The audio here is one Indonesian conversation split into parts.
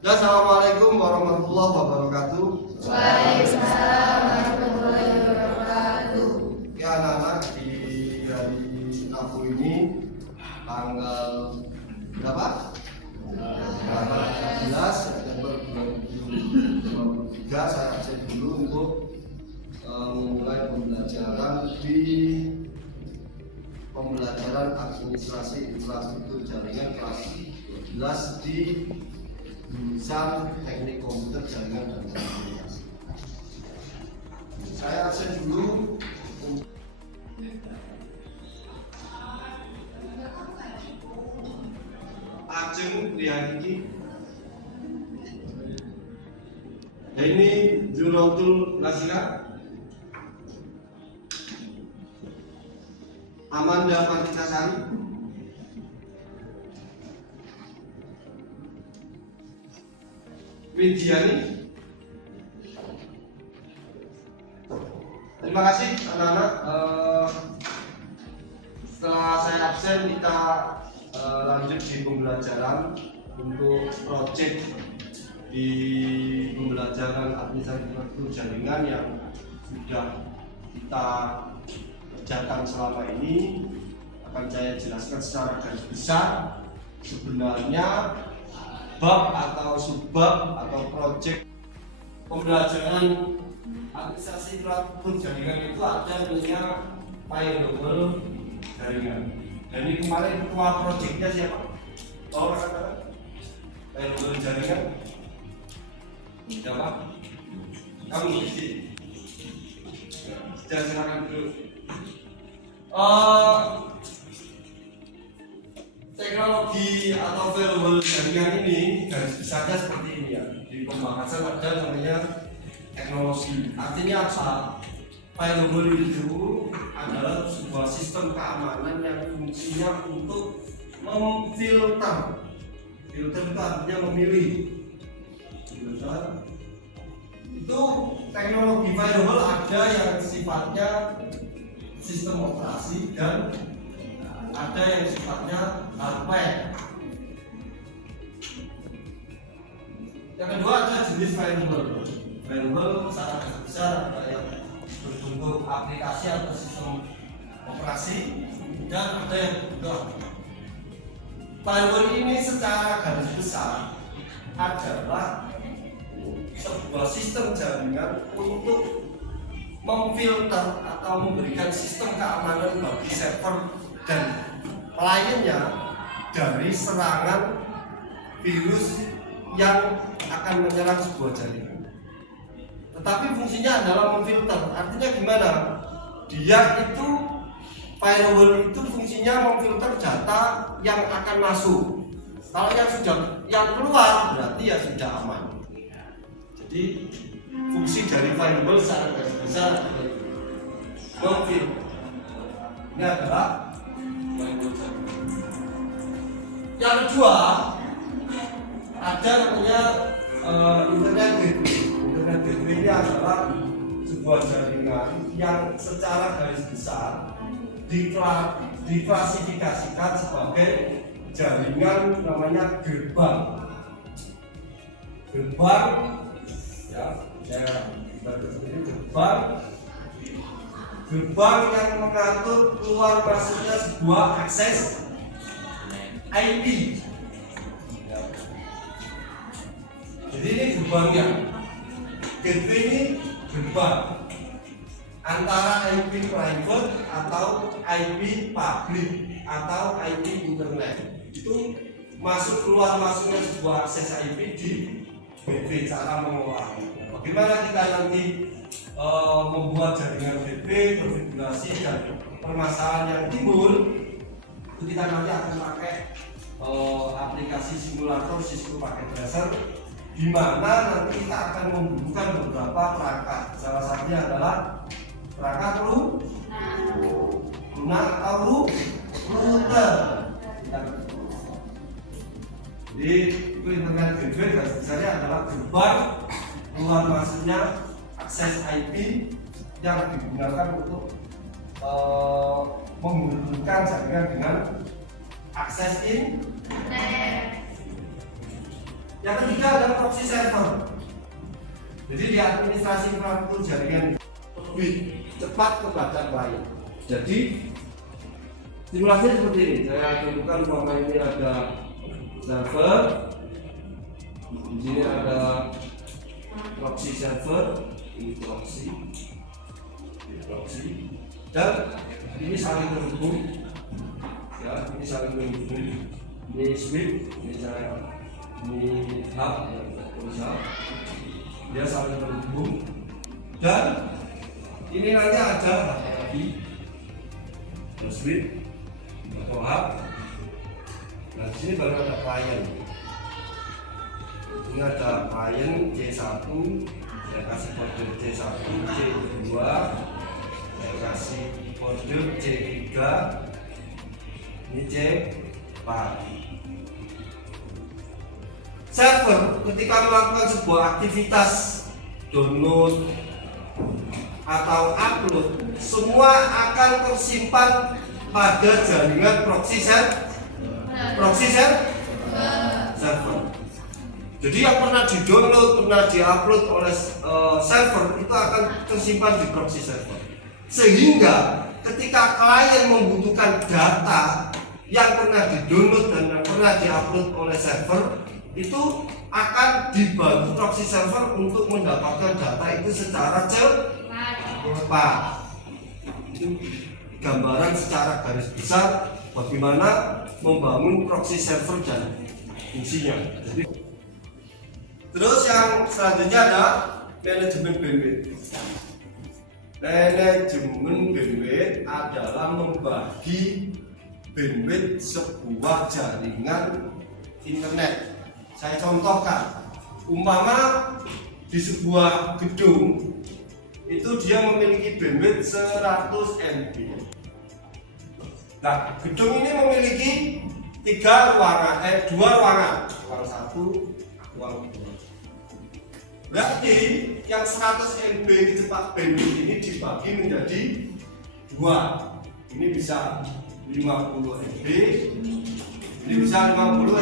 Ya, assalamualaikum warahmatullahi wabarakatuh. Waalaikumsalam warahmatullahi wabarakatuh. Ya anak-anak, di hari Rabu ini tanggal berapa? Tanggal 13 September 2023 saya absen dulu untuk memulai pembelajaran di pembelajaran administrasi infrastruktur jaringan kelas 12 di jurusan teknik komputer jaringan dan komunikasi. Saya absen dulu. Ajeng lihat ini. Ya, ini Juratul Nasira. Amanda Pantitasari. Widiani. Terima kasih anak-anak. Setelah saya absen, kita lanjut di pembelajaran untuk proyek di pembelajaran administrasi infrastruktur jaringan yang sudah kita kerjakan selama ini. Akan saya jelaskan secara garis besar. Sebenarnya bab atau subbab atau proyek pembelajaran administrasi infrastruktur jaringan itu ada namanya file jaringan. Dan ini kemarin ketua proyeknya siapa? Tahu rekan-rekan? File jaringan siapa? Kamu isi. Sudah, silakan dulu. Teknologi atau file jaringan ini garis besarnya seperti ini ya. Di pembahasan ada namanya teknologi. Artinya apa? File itu adalah sebuah sistem keamanan yang fungsinya untuk memfilter. Filter itu artinya memilih. Filter. Itu teknologi firewall ada yang sifatnya sistem operasi dan ada yang sifatnya hardware. Yang kedua ada jenis firewall. Firewall secara besar ada yang berbentuk aplikasi atau sistem operasi dan ada yang enggak. Firewall ini secara garis besar adalah sebuah sistem jaringan untuk memfilter atau memberikan sistem keamanan bagi server dan kliennya dari serangan virus yang akan menyerang sebuah jaringan. Tetapi fungsinya adalah memfilter. Artinya gimana? Dia itu firewall itu fungsinya memfilter data yang akan masuk. Kalau yang keluar berarti ya sudah aman. Jadi fungsi dari firewall secara garis besar adalah memfilter. Ini adalah yang kedua ada namanya internet gateway. Internet gateway ini adalah sebuah jaringan yang secara garis besar diklasifikasikan sebagai jaringan namanya gerbang. Gerbang ya, saya sendiri gerbang yang mengatur keluar masuknya sebuah akses IP. Jadi ini gerbangnya. Gateway ini gerbang antara IP private atau IP public atau IP internet. Itu masuk keluar masuknya sebuah akses IP di gateway. Cara mengolahnya. Bagaimana kita nanti membuat jaringan gateway, konfigurasi dan permasalahan yang timbul itu kita nanti akan pakai aplikasi simulator Cisco paket tracer, di mana nanti kita akan membutuhkan beberapa perangkat. Salah satunya adalah perangkat lunak atau router. Jadi itu internet gateway garis besarnya adalah gerbang keluar masuknya akses IP yang digunakan untuk menghubungkan jaringan dengan akses internet. Yang ketiga adalah proxy server. Jadi di administrasi infrastruktur jaringan lebih cepat kepada klien. Jadi simulasinya seperti ini. Saya tunjukkan bahwa ini ada server, di sini ada proxy server, ini proxy, dan ini saling terhubung. Ya, ini saling terhubung. Ini switch, ini hub, dia saling terhubung. Dan ini nanti ada lagi switch atau hub. Nah, di sini baru ada klien. Ini ada klien C1, saya kasih kode C1, C2, saya kasih kode C3, ini C4. Server ketika melakukan sebuah aktivitas download atau upload, semua akan tersimpan pada jaringan proxy server. Jadi yang pernah di-download, pernah di-upload oleh server itu akan tersimpan di proxy server. Sehingga ketika klien membutuhkan data yang pernah di-download dan yang pernah di-upload oleh server, itu akan dibantu proxy server untuk mendapatkan data itu secara cepat. Itu gambaran secara garis besar bagaimana membangun proxy server dan fungsinya. Terus yang selanjutnya adalah manajemen bandwidth. Manajemen bandwidth adalah membagi bandwidth sebuah jaringan internet. Saya contohkan, umpama di sebuah gedung itu dia memiliki bandwidth 100 MB. Nah, gedung ini memiliki dua ruangan, ruang 1, ruang 2. Berarti yang 100 MB cepat bandwidth ini dibagi menjadi 2. Ini bisa 50 MB, ini bisa 50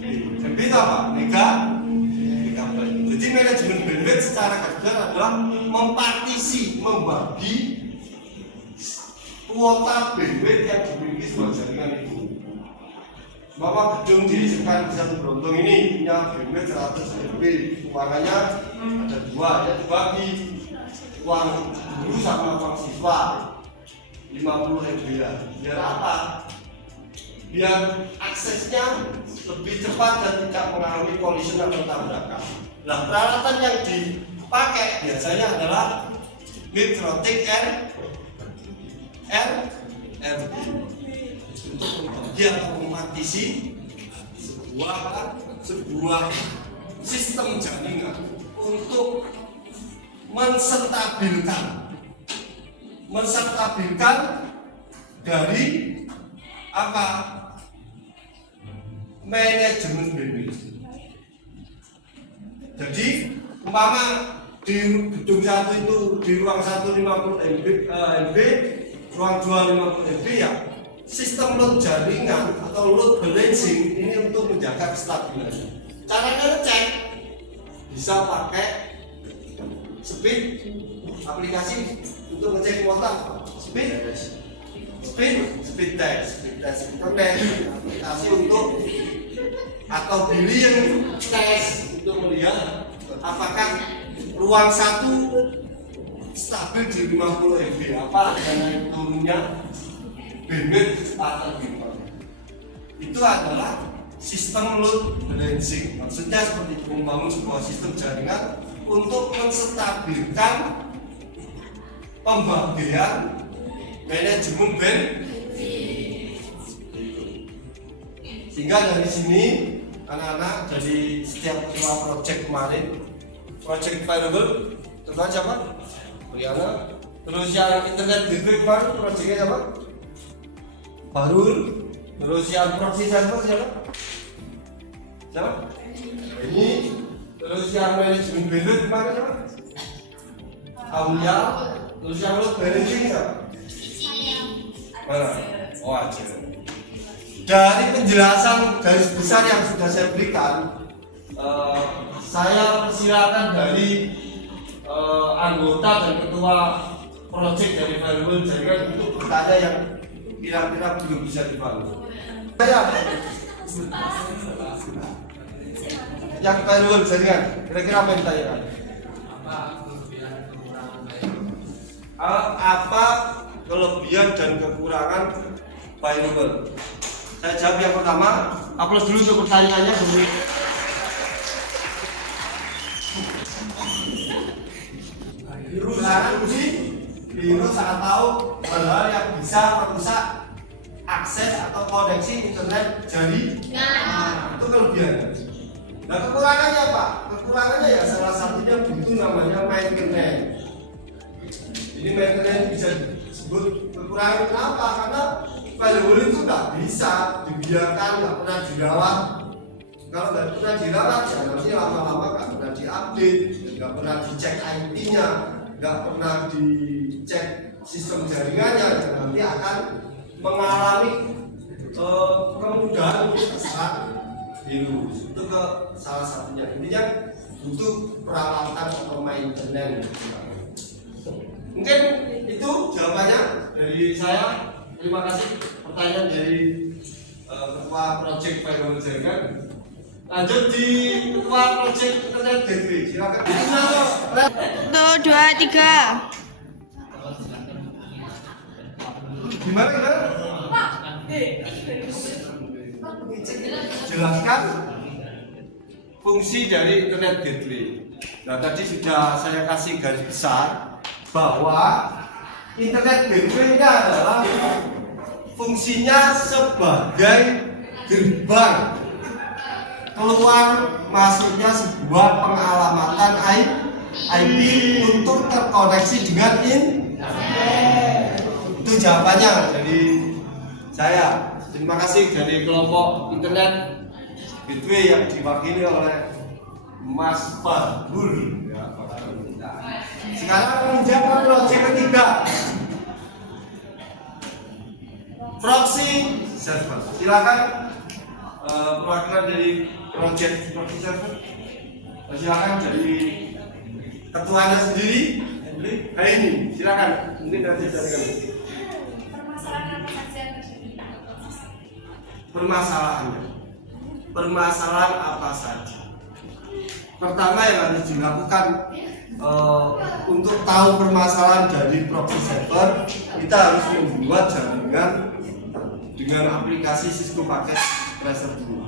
MB itu apa? Megabyte. Jadi manajemen bandwidth secara garis adalah membagi kuota bandwidth yang dimiliki sebuah jaringan itu. Bahwa gedung di sekitar satu Brontong ini punya bandwidth 100 MB, ruangannya ada 2, ya dibagi ruang guru sama ruang siswa 50 MB ya. Biar apa? Biar aksesnya lebih cepat dan tidak mengalami collision atau tabrakan. Nah, peralatan yang dipakai biasanya adalah Midrotic RRB untuk membagi atau mematisi sebuah sistem jaringan untuk menstabilkan dari apa? Manajemen bandwidth. Jadi umpama di gedung 1 itu di ruang 1 50 MB, ruang 2 50 MB ya. Sistem load jaringan atau load balancing ini untuk menjaga kestabilan. Caranya ngecek bisa pakai speed aplikasi untuk ngecek kuota speed test internet, aplikasi untuk atau billion test untuk melihat apakah ruang 1 stabil di 50 MB, apa dengan turunnya bandwidth kecepatan gitu. Itu adalah sistem load balancing. Maksudnya seperti membangun sebuah sistem jaringan untuk menstabilkan pembagian manajemen bandwidth. Sehingga dari sini anak-anak dari setiap ketua project kemarin, project variable, contohnya siapa? Briana. Terus yang internet gateway kemarin projectnya siapa? Barul. Terus yang proxy server siapa? Ini. Terus yang manajemen bandwidth kemarin siapa? Aulia. Terus yang load balancing siapa? Mana? Oh, aja. Dari penjelasan garis besar yang sudah saya berikan, saya persilakan dari anggota dan ketua project dari variable jaringan untuk bertanya yang kira-kira belum bisa dibangun. Yang variable jaringan, kira-kira apa yang ditanyakan? Apa kelebihan dan kekurangan variable? Saya jawab yang pertama. Aplaus dulu untuk pertanyaannya dulu. Virus atau hal-hal yang bisa merusak akses atau koneksi internet jaringan. Itu kelebihannya. Nah, kekurangannya apa? Kekurangannya ya salah satunya butuh namanya maintenance. Ini maintenance bisa disebut kekurangan. Kenapa? Karena variable itu nggak bisa dibiarkan, nggak pernah dirawat. Kalau nggak pernah dirawat ya nanti lama-lama nggak pernah diupdate, nggak pernah dicek IP-nya, nggak pernah dicek sistem jaringannya, dan nanti akan mengalami kemudahan untuk terserang virus. Itu ke salah satunya. Intinya butuh perawatan atau maintenance. Mungkin itu jawabannya dari saya. Terima kasih. Pertanyaan dari ketua project variable jaringan. Lanjut di ketua project internet gateway. Silakan. 1, 2, 3. Gimana? Jelaskan fungsi dari internet gateway. Nah, tadi sudah saya kasih garis besar bahwa internet gateway ini adalah fungsinya sebagai gerbang keluar masuknya sebuah pengalamatan IP untuk terkoneksi dengan internet. Itu jawabannya dari saya. Terima kasih dari kelompok internet gateway yang diwakili oleh Mas Fadhul. Ya, sekarang menjawab project ketiga, proxy server. Silakan perwakilan dari project proxy server. Silakan dari ketuanya sendiri. Hari ini silakan. Mungkin nanti saya permasalahan apa saja? Pertama yang harus dilakukan untuk tahu permasalahan dari proxy server, kita harus membuat jaringan dengan aplikasi Cisco Packet Tracer dulu.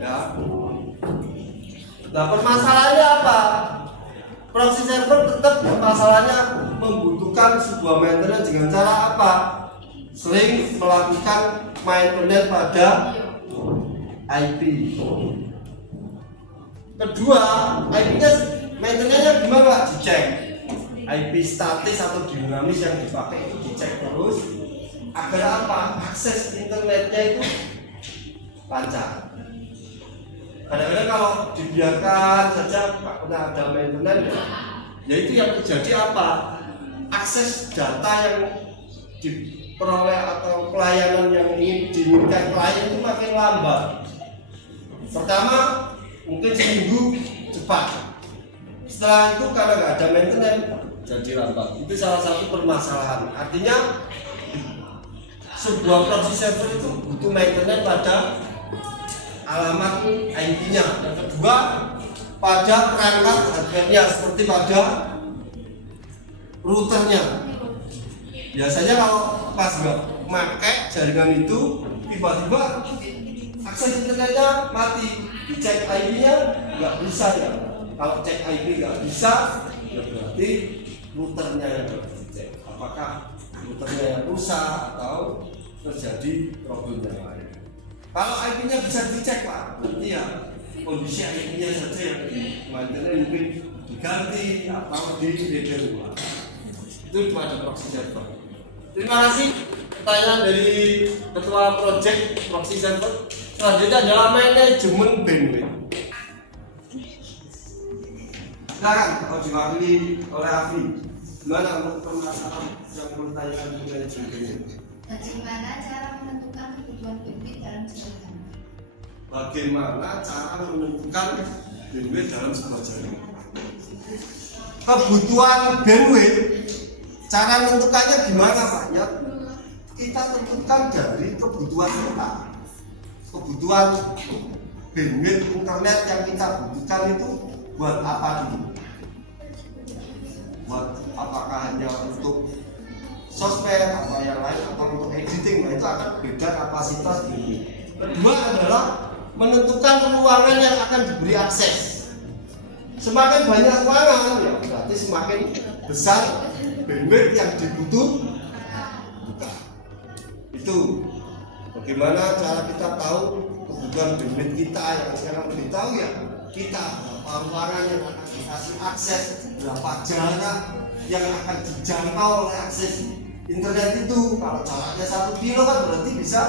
Ya. Nah, permasalahannya apa? Proxy server tetap masalahnya membutuhkan sebuah maintenance dengan cara apa? Sering melakukan maintenance pada IP. Kedua, IP-nya maintenance-nya gimana? Dicek. IP statis atau dinamis yang dipakai itu dicek terus agar apa? Akses internetnya itu lancar. Kadang-kadang kalau dibiarkan saja nggak pernah ada maintenance, ya itu yang terjadi apa? Akses data yang diperoleh atau pelayanan yang ingin diinginkan klien itu makin lambat. Pertama, mungkin seminggu cepat. Setelah itu karena nggak ada maintenance jadi lambat. Itu salah satu permasalahan. Artinya sebuah proxy server itu butuh maintenance pada alamat IP-nya. Yang kedua, pada perangkat hardware-nya seperti pada routernya. Biasanya kalau pas nggak pakai jaringan itu, tiba-tiba akses internetnya mati. Dicek IP-nya nggak bisa ya. Kalau cek IP nggak bisa, ya berarti routernya yang harus dicek. Apakah routernya yang rusak atau terjadi problem yang lain. Kalau IP-nya bisa dicek Pak, berarti ya kondisi IP-nya saja yang maintenance mungkin diganti atau di-repair ulang. Itu pada proxy server. Terima kasih. Pertanyaan dari ketua project proxy server. Selanjutnya adalah manajemen bandwidth. Silakan kalau diwakili oleh Afi. Gimana untuk permasalahan yang bertanya dengan manajemen bandwidth? Bagaimana cara menentukan kebutuhan bandwidth bagaimana cara menentukan bandwidth dalam sebuah jaringan. Kebutuhan bandwidth, cara menentukannya gimana Pak? Ya, kita tentukan dari kebutuhan kita. Kebutuhan bandwidth internet yang kita butuhkan itu buat apa dulu? Buat apakah hanya untuk sosmed atau yang lain atau untuk editing? Nah, itu akan beda kapasitas bandwidth. Kedua adalah menentukan ruangan yang akan diberi akses. Semakin banyak ruangan, ya berarti semakin besar bandwidth yang dibutuhkan. Itu bagaimana cara kita tahu kebutuhan bandwidth kita. Yang sekarang lebih tahu ya kita berapa ruangan yang akan dikasih akses, berapa jarak yang akan dijangkau oleh akses internet itu. Kalau jaraknya 1 kilo kan berarti bisa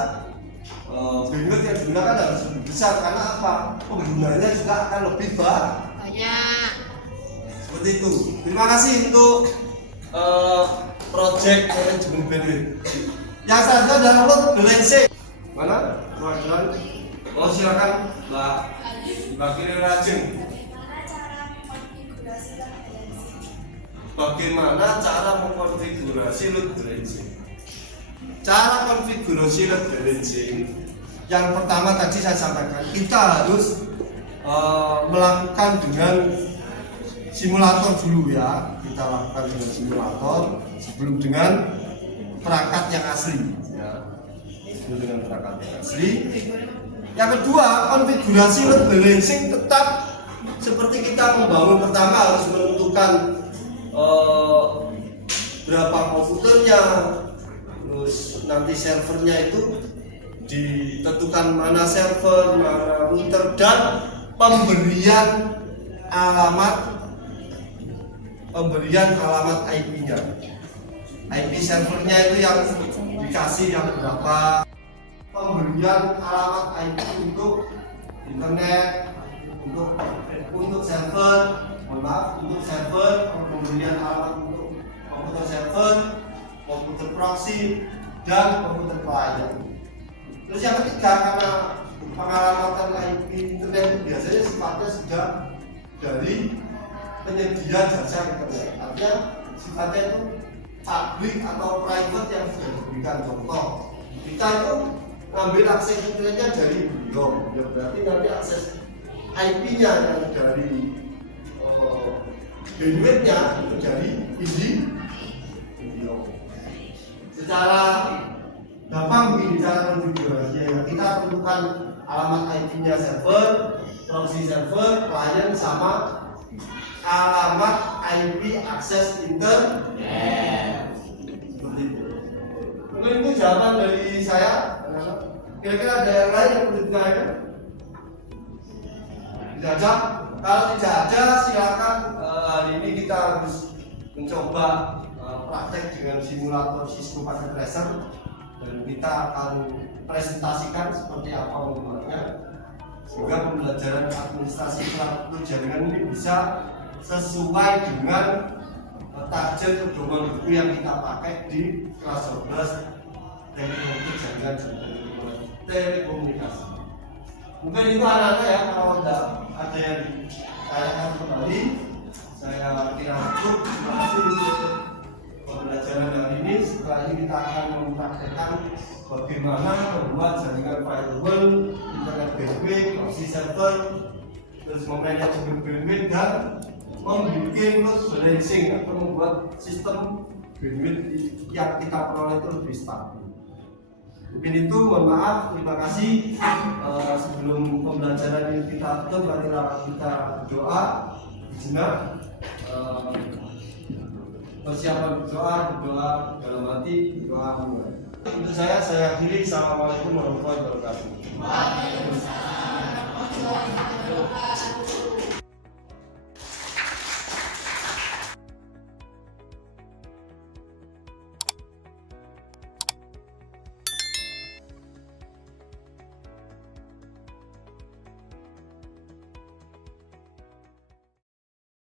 bandwidth yang digunakan harus lebih besar. Karena apa? Penggunanya juga akan lebih banyak. Seperti itu. Terima kasih untuk project manajemen bandwidth. Yang selanjutnya download Belense. Mana? Ruangan. Oh silakan Mbak Kiri Rajeng. Bagaimana cara mengkonfigurasi load balancing? Cara konfigurasi load balancing yang pertama tadi saya sampaikan, kita harus melakukan dengan simulator dulu ya. Kita lakukan dengan simulator sebelum dengan perangkat yang asli ya. Sebelum dengan perangkat yang asli. Yang kedua, konfigurasi load balancing tetap seperti kita membangun. Pertama harus menentukan berapa komputernya, terus nanti servernya itu ditentukan mana server, mana router, dan pemberian alamat IP-nya. IP servernya itu yang dikasih yang berapa, pemberian alamat IP untuk internet, untuk server, untuk server, pemberian alamat untuk komputer server, komputer proxy, dan komputer klien. Terus yang ketiga, karena pengalamatan IP internet itu biasanya sifatnya sudah dari penyedia jasa internet, artinya sifatnya itu public atau private yang sudah diberikan. Contoh, kita itu ngambil akses internetnya dari beliau, ya berarti nanti akses IP-nya yang dari bandwidth-nya itu dari beliau. Secara gampang begini cara konfigurasinya, kita tentukan alamat IP-nya server, proxy server, klien, sama alamat IP akses internet. Seperti itu. Mungkin itu jawaban dari saya. Kira-kira ada yang lain yang perlu ditanyakan? Tidak ada? Kalau tidak ada, silakan. Hari ini kita harus mencoba praktek dengan simulator Cisco Packet Tracer, dan kita akan presentasikan seperti apa membuatnya, sehingga pembelajaran administrasi infrastruktur jaringan ini bisa sesuai dengan target pedoman buku yang kita pakai di kelas 12 teknik jaringan dan telekomunikasi. Mungkin itu anak-anak ya, kalau ada yang ditanyakan kembali, saya kira cukup. Terima kasih untuk pembelajaran hari ini. Setelah ini kita akan mempraktekkan bagaimana membuat jaringan firewall, internet gateway, proxy server, terus memanajemen bandwidth, dan membuat load balancing atau membuat sistem bandwidth yang kita peroleh itu lebih stabil. Mungkin itu, mohon maaf, terima kasih. Sebelum pembelajaran ini kita tutup, marilah kita berdoa sejenak. Persiapan berdoa dalam hati, berdoa mulai. Untuk saya akhiri. Assalamualaikum warahmatullahi wabarakatuh.